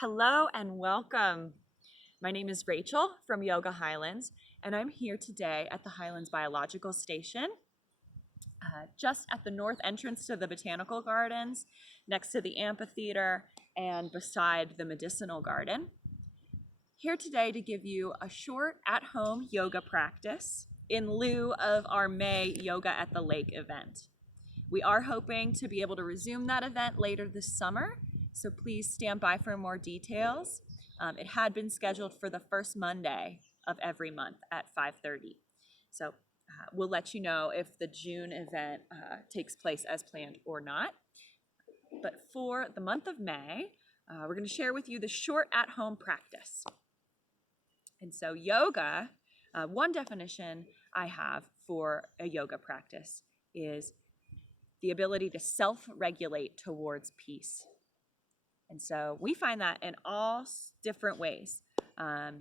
Hello and welcome. My name is Rachel from Yoga Highlands, and I'm here today at the Highlands Biological Station, just at the north entrance to the Botanical Gardens, next to the amphitheater, and beside the medicinal garden. Here today to give you a short at-home yoga practice in lieu of our May Yoga at the Lake event. We are hoping to be able to resume that event later this summer, so please stand by for more details. It had been scheduled for the first Monday of every month at 5:30. So we'll let you know if the June event takes place as planned or not. But for the month of May, we're going to share with you the short at-home practice. And so yoga, one definition I have for a yoga practice is the ability to self-regulate towards peace. And so we find that in all different ways.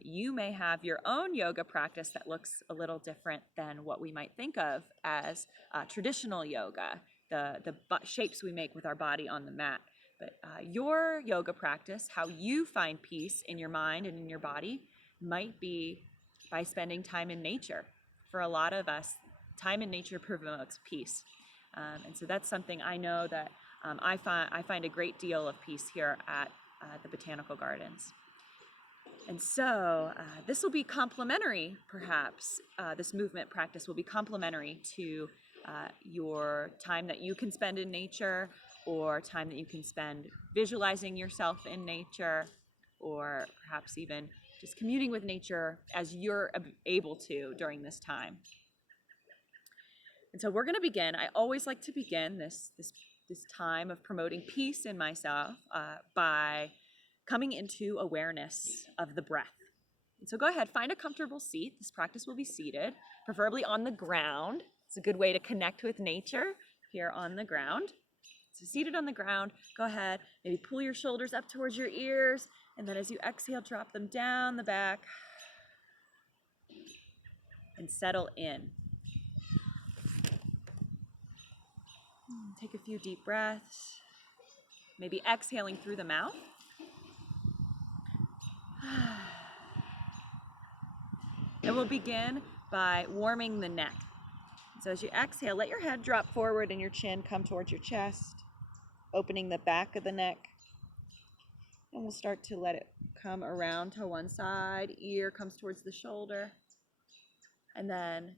You may have your own yoga practice that looks a little different than what we might think of as traditional yoga, the shapes we make with our body on the mat. But your yoga practice, how you find peace in your mind and in your body, might be by spending time in nature. For a lot of us, time in nature promotes peace. And so that's something I know that I find a great deal of peace here at the Botanical Gardens. And so this will be complementary, perhaps. This movement practice will be complementary to your time that you can spend in nature, or time that you can spend visualizing yourself in nature, or perhaps even just communing with nature as you're able to during this time. And so we're going to begin. I always like to begin this time of promoting peace in myself by coming into awareness of the breath. And so go ahead, find a comfortable seat. This practice will be seated, preferably on the ground. It's a good way to connect with nature here on the ground. So seated on the ground, go ahead, maybe pull your shoulders up towards your ears, and then as you exhale, drop them down the back and settle in. Take a few deep breaths, maybe exhaling through the mouth. And we'll begin by warming the neck. So as you exhale, let your head drop forward and your chin come towards your chest, opening the back of the neck. And we'll start to let it come around to one side, ear comes towards the shoulder. And then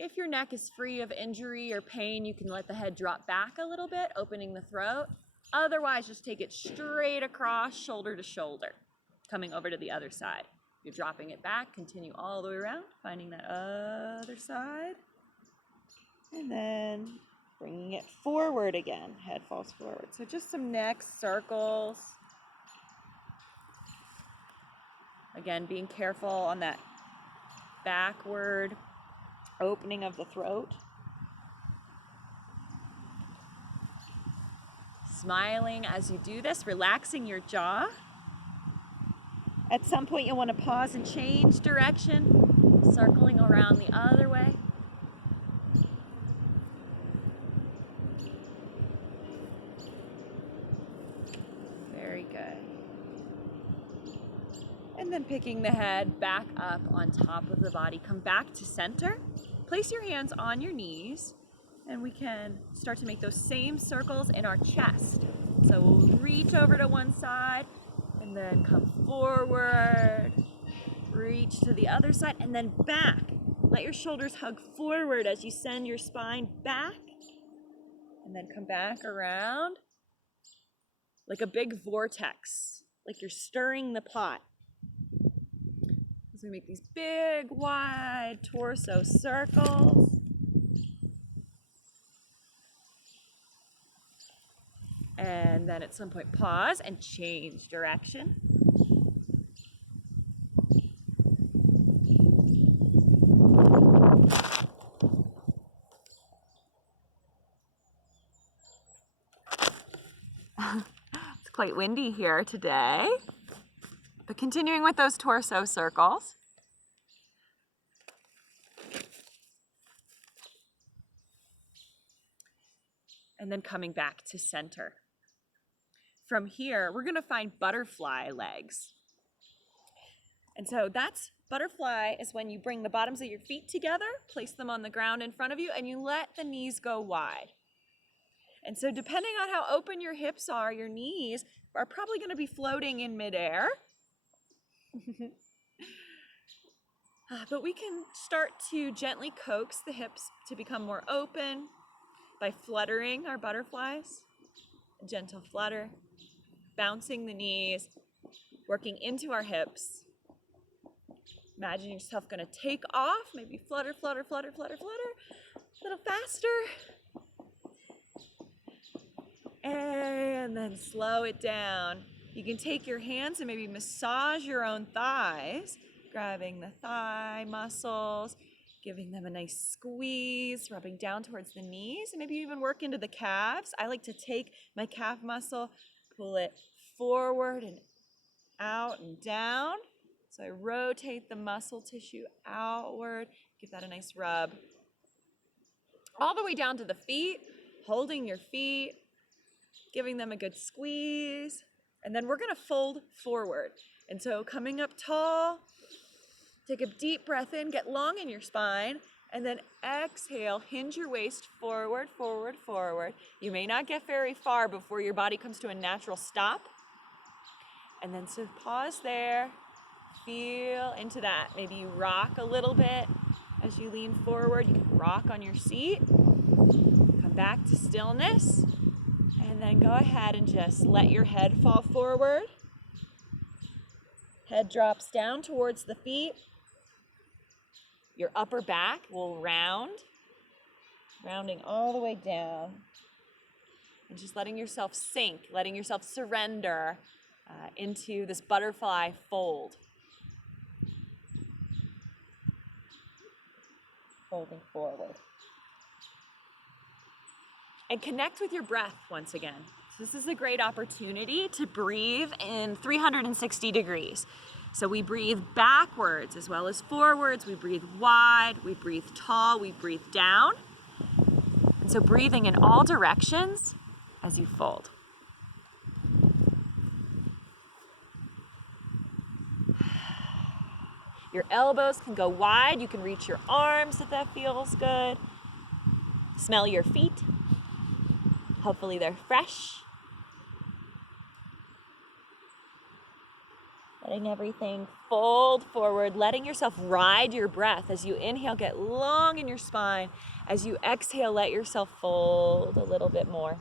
if your neck is free of injury or pain, you can let the head drop back a little bit, opening the throat. Otherwise, just take it straight across, shoulder to shoulder, coming over to the other side. If you're dropping it back, continue all the way around, finding that other side. And then bringing it forward again, head falls forward. So just some neck circles. Again, being careful on that backward opening of the throat. Smiling as you do this, relaxing your jaw. At some point you'll want to pause and change direction, circling around the other way. Very good. And then picking the head back up on top of the body, come back to center. Place your hands on your knees, and we can start to make those same circles in our chest. So we'll reach over to one side, and then come forward, reach to the other side, and then back. Let your shoulders hug forward as you send your spine back, and then come back around like a big vortex, like you're stirring the pot. As we make these big, wide torso circles. And then at some point, pause and change direction. It's quite windy here today. But continuing with those torso circles. And then coming back to center. From here, we're gonna find butterfly legs. And so that's butterfly is when you bring the bottoms of your feet together, place them on the ground in front of you, and you let the knees go wide. And so depending on how open your hips are, your knees are probably gonna be floating in midair. But we can start to gently coax the hips to become more open by fluttering our butterflies. A gentle flutter, bouncing the knees, working into our hips. Imagine yourself gonna take off, maybe flutter, flutter, flutter, flutter, flutter, a little faster. And then slow it down. You can take your hands and maybe massage your own thighs, grabbing the thigh muscles, giving them a nice squeeze, rubbing down towards the knees, and maybe even work into the calves. I like to take my calf muscle, pull it forward and out and down. So I rotate the muscle tissue outward, give that a nice rub. All the way down to the feet, holding your feet, giving them a good squeeze. And then we're gonna fold forward. And so coming up tall, take a deep breath in, get long in your spine, and then exhale, hinge your waist forward, forward, forward. You may not get very far before your body comes to a natural stop. And then so pause there, feel into that. Maybe you rock a little bit as you lean forward. You can rock on your seat, come back to stillness, and then go ahead and just let your head fall forward. Head drops down towards the feet. Your upper back will round, rounding all the way down. And just letting yourself sink, letting yourself surrender into this butterfly fold. Folding forward. And connect with your breath once again. So this is a great opportunity to breathe in 360 degrees. So we breathe backwards as well as forwards. We breathe wide, we breathe tall, we breathe down. And so breathing in all directions as you fold. Your elbows can go wide. You can reach your arms if that feels good. Smell your feet. Hopefully they're fresh. Letting everything fold forward, letting yourself ride your breath. As you inhale, get long in your spine. As you exhale, let yourself fold a little bit more.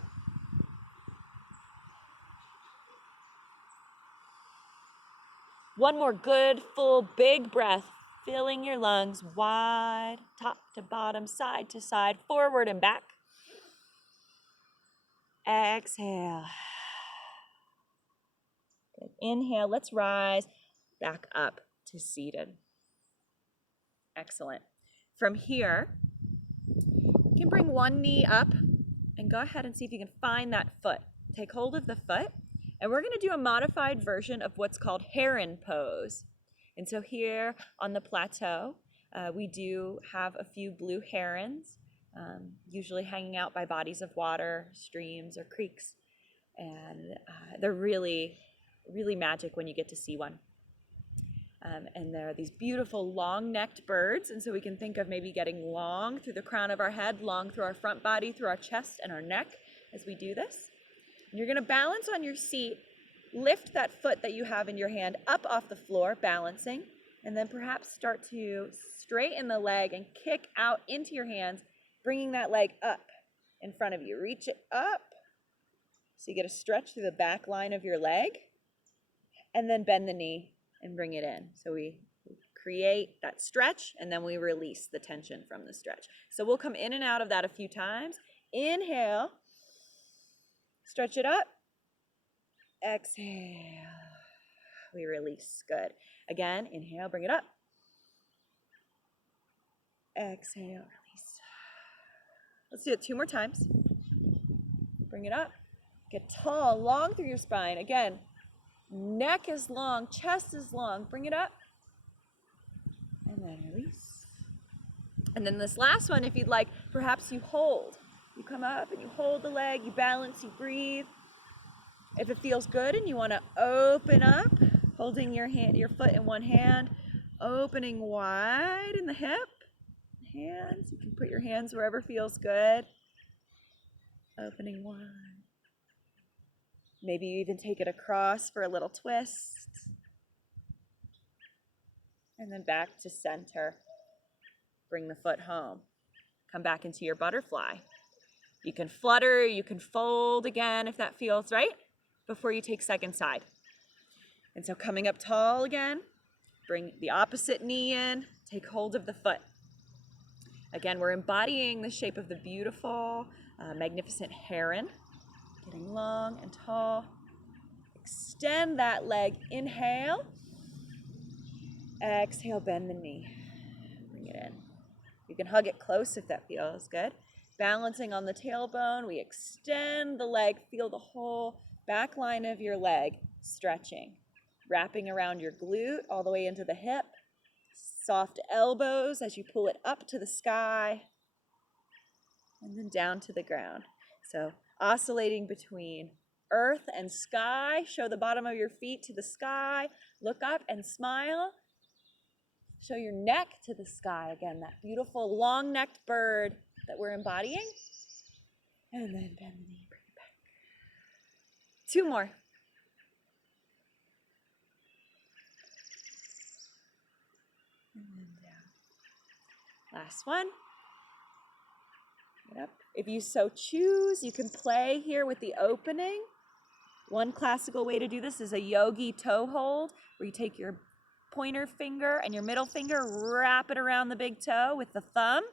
One more good, full, big breath, filling your lungs wide, top to bottom, side to side, forward and back. Exhale. Good. Inhale, let's rise back up to seated. Excellent. From here, you can bring one knee up and go ahead and see if you can find that foot. Take hold of the foot, and we're going to do a modified version of what's called Heron Pose. And so here on the plateau, we do have a few blue herons, usually hanging out by bodies of water, streams, or creeks. And they're really, really magic when you get to see one. And there are these beautiful long-necked birds, and so we can think of maybe getting long through the crown of our head, long through our front body, through our chest and our neck as we do this. And you're going to balance on your seat, lift that foot that you have in your hand up off the floor, balancing, and then perhaps start to straighten the leg and kick out into your hands, bringing that leg up in front of you. Reach it up so you get a stretch through the back line of your leg, and then bend the knee and bring it in. So we create that stretch, and then we release the tension from the stretch. So we'll come in and out of that a few times. Inhale, stretch it up. Exhale, we release. Good. Again, inhale, bring it up. Exhale, release. Let's do it 2 more times. Bring it up. Get tall, long through your spine. Again, neck is long, chest is long. Bring it up. And then release. And then this last one, if you'd like, perhaps you hold. You come up and you hold the leg, you balance, you breathe. If it feels good and you want to open up, holding your foot in one hand, opening wide in the hip, hands, you can put your hands wherever feels good. Opening wide. Maybe you even take it across for a little twist. And then back to center. Bring the foot home. Come back into your butterfly. You can flutter, you can fold again if that feels right before you take second side. And so coming up tall again, bring the opposite knee in, take hold of the foot. Again, we're embodying the shape of the beautiful, magnificent heron. Getting long and tall. Extend that leg. Inhale. Exhale, bend the knee. Bring it in. You can hug it close if that feels good. Balancing on the tailbone, we extend the leg. Feel the whole back line of your leg stretching. Wrapping around your glute all the way into the hip. Soft elbows as you pull it up to the sky. And then down to the ground. So oscillating between earth and sky. Show the bottom of your feet to the sky. Look up and smile. Show your neck to the sky. Again, that beautiful long-necked bird that we're embodying. And then bend the knee, bring it back. 2 more. And then down. Last one. Get up. If you so choose, you can play here with the opening. One classical way to do this is a Yogi Toe Hold, where you take your pointer finger and your middle finger, wrap it around the big toe with the thumb,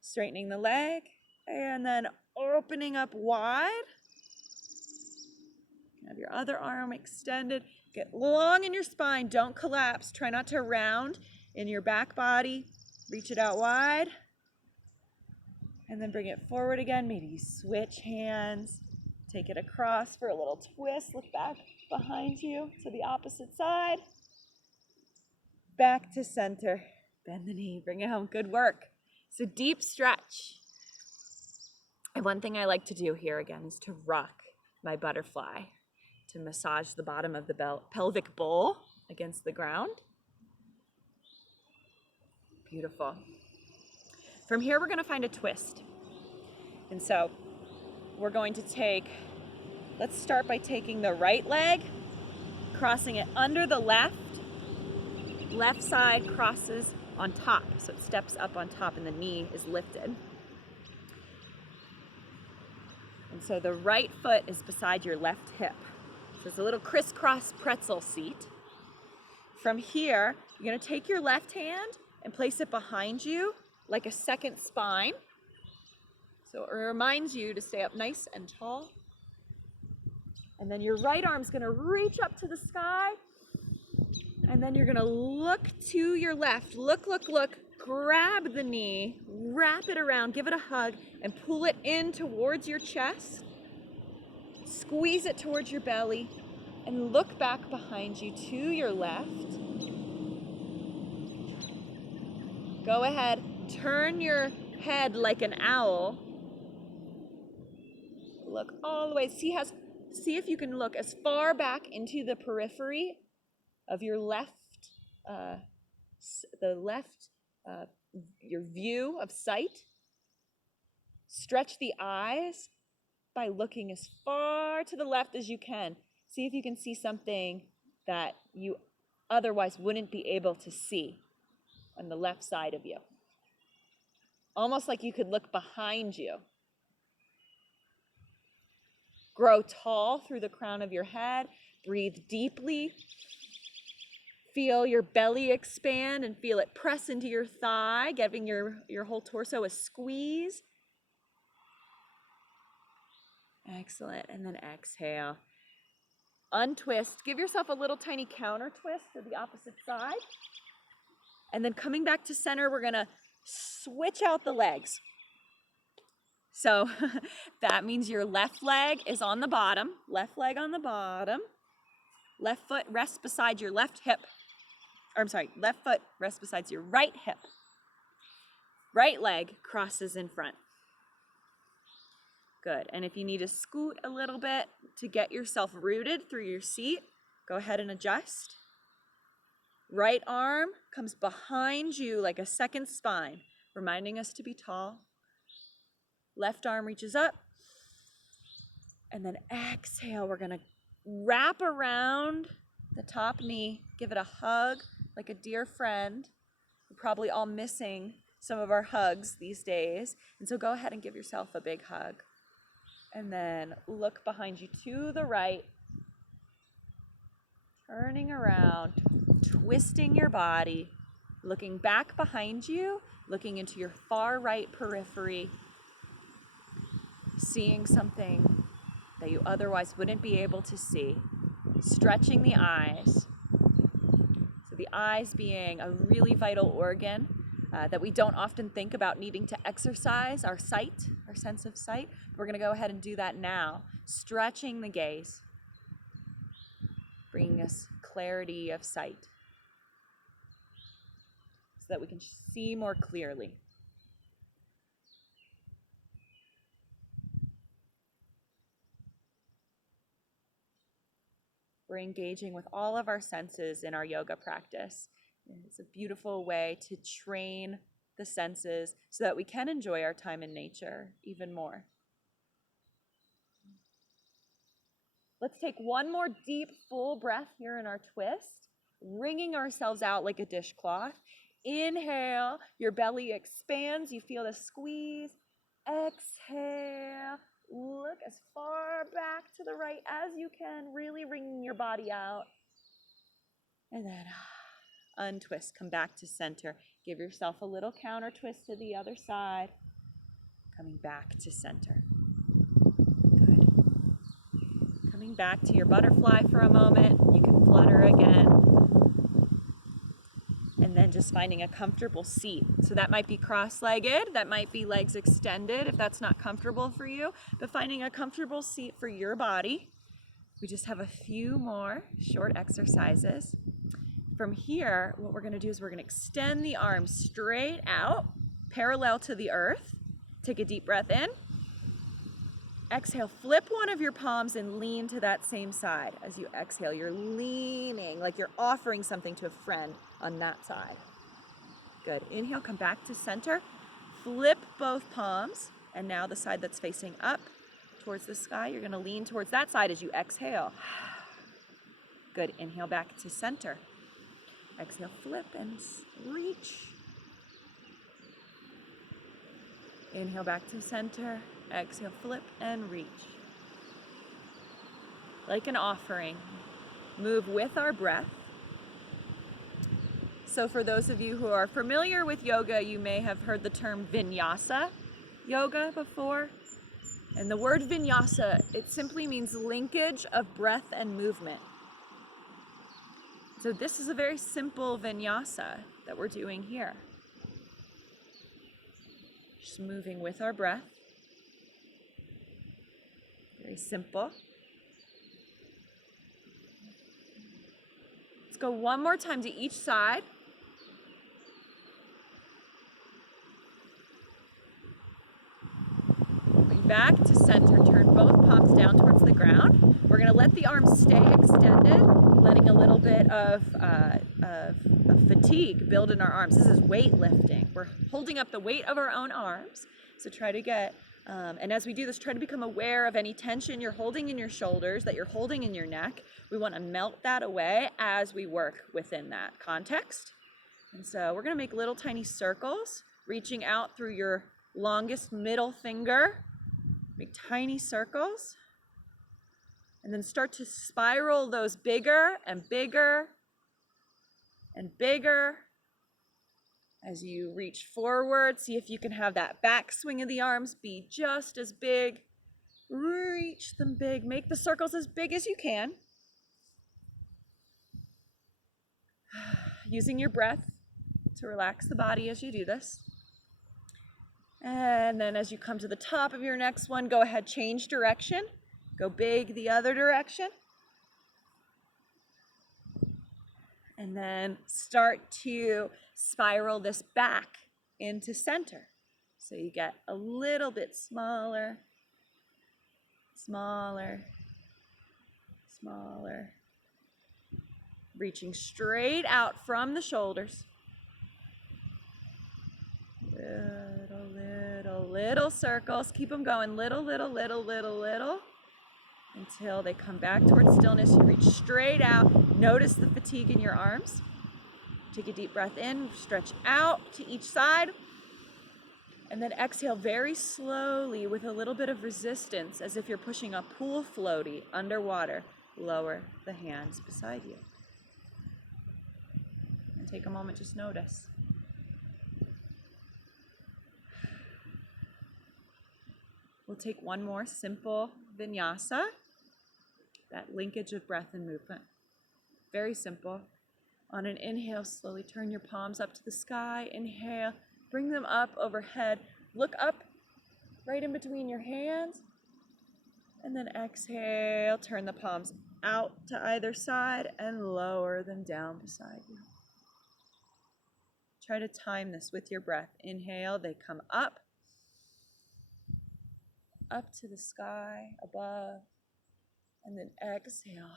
straightening the leg, and then opening up wide. Have your other arm extended. Get long in your spine. Don't collapse. Try not to round in your back body. Reach it out wide. And then bring it forward again. Maybe you switch hands. Take it across for a little twist. Look back behind you to the opposite side. Back to center. Bend the knee. Bring it home. Good work. So deep stretch. And one thing I like to do here again is to rock my butterfly, to massage the bottom of the pelvic bowl against the ground. Beautiful. From here, we're going to find a twist. And so we're going to let's start by taking the right leg, crossing it under the left. Left side crosses on top, so it steps up on top and the knee is lifted. And so the right foot is beside your left hip. So it's a little crisscross pretzel seat. From here, you're going to take your left hand and place it behind you like a second spine. So it reminds you to stay up nice and tall. And then your right arm's going to reach up to the sky. And then you're going to look to your left. Look, look, look. Grab the knee, wrap it around, give it a hug, and pull it in towards your chest. Squeeze it towards your belly, and look back behind you to your left. Go ahead, turn your head like an owl. Look all the way. See if you can look as far back into the periphery of your left, your view of sight. Stretch the eyes by looking as far to the left as you can. See if you can see something that you otherwise wouldn't be able to see on the left side of you. Almost like you could look behind you. Grow tall through the crown of your head. Breathe deeply. Feel your belly expand and feel it press into your thigh, giving your whole torso a squeeze. Excellent. And then exhale. Untwist. Give yourself a little tiny counter twist to the opposite side. And then coming back to center, we're going to switch out the legs. So that means your left leg is on the bottom. Left leg on the bottom. Left foot rests beside your left hip. Left foot rests beside your right hip. Right leg crosses in front. Good. And if you need to scoot a little bit to get yourself rooted through your seat, go ahead and adjust. Right arm comes behind you like a second spine, reminding us to be tall. Left arm reaches up. And then exhale, we're gonna wrap around the top knee, give it a hug like a dear friend. We're probably all missing some of our hugs these days. And so go ahead and give yourself a big hug. And then look behind you to the right, turning around, twisting your body, looking back behind you, looking into your far right periphery, seeing something that you otherwise wouldn't be able to see, stretching the eyes. So the eyes being a really vital organ that we don't often think about needing to exercise our sight, our sense of sight. We're gonna go ahead and do that now, stretching the gaze, bringing us clarity of sight so that we can see more clearly. We're engaging with all of our senses in our yoga practice. It's a beautiful way to train the senses so that we can enjoy our time in nature even more. Let's take one more deep, full breath here in our twist, wringing ourselves out like a dishcloth. Inhale, your belly expands, you feel the squeeze. Exhale, look as far back to the right as you can, really wringing your body out. And then untwist, come back to center. Give yourself a little counter twist to the other side. Coming back to center. Good. Coming back to your butterfly for a moment. You can flutter again. And then just finding a comfortable seat. So that might be cross-legged, that might be legs extended if that's not comfortable for you, but finding a comfortable seat for your body. We just have a few more short exercises. From here, what we're gonna do is we're gonna extend the arms straight out, parallel to the earth. Take a deep breath in. Exhale, flip one of your palms and lean to that same side. As you exhale, you're leaning like you're offering something to a friend on that side. Good. Inhale, come back to center. Flip both palms, and now the side that's facing up towards the sky, you're gonna lean towards that side as you exhale. Good. Inhale, back to center. Exhale, flip and reach. Inhale, back to center. Exhale, flip and reach. Like an offering, move with our breath. So for those of you who are familiar with yoga, you may have heard the term Vinyasa Yoga before. And the word Vinyasa, it simply means linkage of breath and movement. So this is a very simple Vinyasa that we're doing here. Just moving with our breath. Very simple. Let's go one more time to each side. Coming back to center, turn both palms down towards the ground. We're gonna let the arms stay extended, letting a little bit of fatigue build in our arms. This is weightlifting. We're holding up the weight of our own arms. So try to get, and as we do this, try to become aware of any tension you're holding in your shoulders, that you're holding in your neck. We want to melt that away as we work within that context. And so we're going to make little tiny circles, reaching out through your longest middle finger. Make tiny circles. And then start to spiral those bigger and bigger and bigger. As you reach forward, see if you can have that back swing of the arms be just as big. Reach them big. Make the circles as big as you can. Using your breath to relax the body as you do this. And then as you come to the top of your next one, go ahead, change direction. Go big the other direction. And then start to spiral this back into center. So you get a little bit smaller Smaller, smaller. Reaching straight out from the shoulders. Little circles. Keep them going. Little, until they come back towards stillness. You reach straight out. Notice the fatigue in your arms. Take a deep breath in. Stretch out to each side. And then exhale very slowly with a little bit of resistance, as if you're pushing a pool floaty underwater. Lower the hands beside you. And take a moment, just notice. We'll take one more simple vinyasa, that linkage of breath and movement. Very simple. On an inhale, slowly turn your palms up to the sky. Inhale, bring them up overhead. Look up right in between your hands. And then exhale, turn the palms out to either side and lower them down beside you. Try to time this with your breath. Inhale, they come up to the sky above, and then exhale,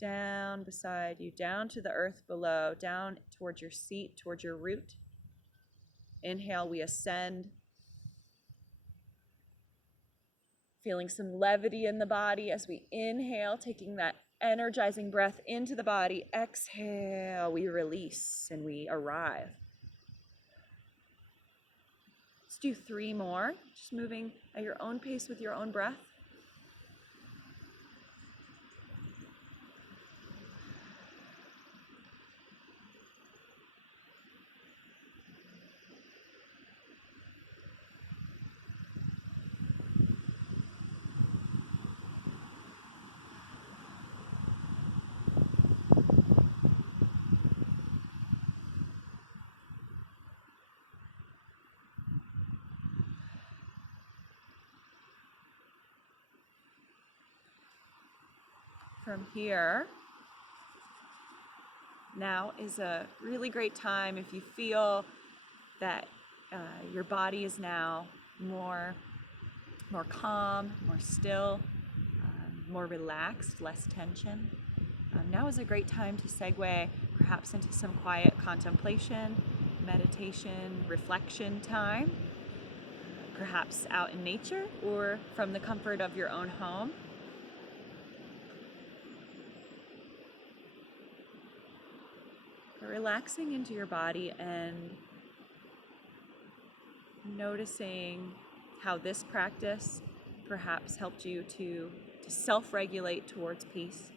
down beside you, down to the earth below, down towards your seat, towards your root. Inhale, we ascend, feeling some levity in the body as we inhale, taking that energizing breath into the body. Exhale, we release and we arrive. Let's do 3 more, just moving at your own pace with your own breath. From here, now is a really great time if you feel that your body is now more calm, more still, more relaxed, less tension. Now is a great time to segue perhaps into some quiet contemplation, meditation, reflection time, perhaps out in nature or from the comfort of your own home. Relaxing into your body and noticing how this practice perhaps helped you to self-regulate towards peace.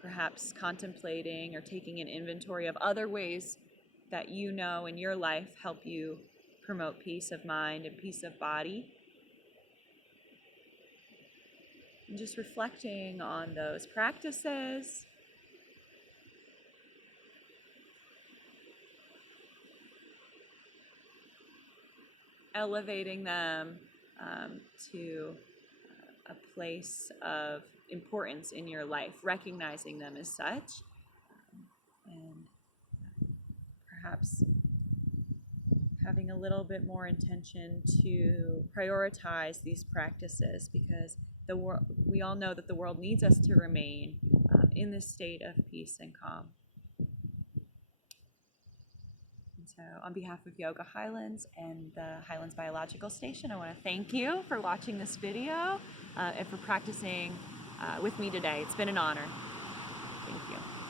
Perhaps contemplating or taking an inventory of other ways that you know in your life help you promote peace of mind and peace of body. And just reflecting on those practices. Elevating them to a place of importance in your life, recognizing them as such, and perhaps having a little bit more intention to prioritize these practices, because we all know that the world needs us to remain in this state of peace and calm. So on behalf of Yoga Highlands and the Highlands Biological Station, I want to thank you for watching this video and for practicing with me today. It's been an honor. Thank you.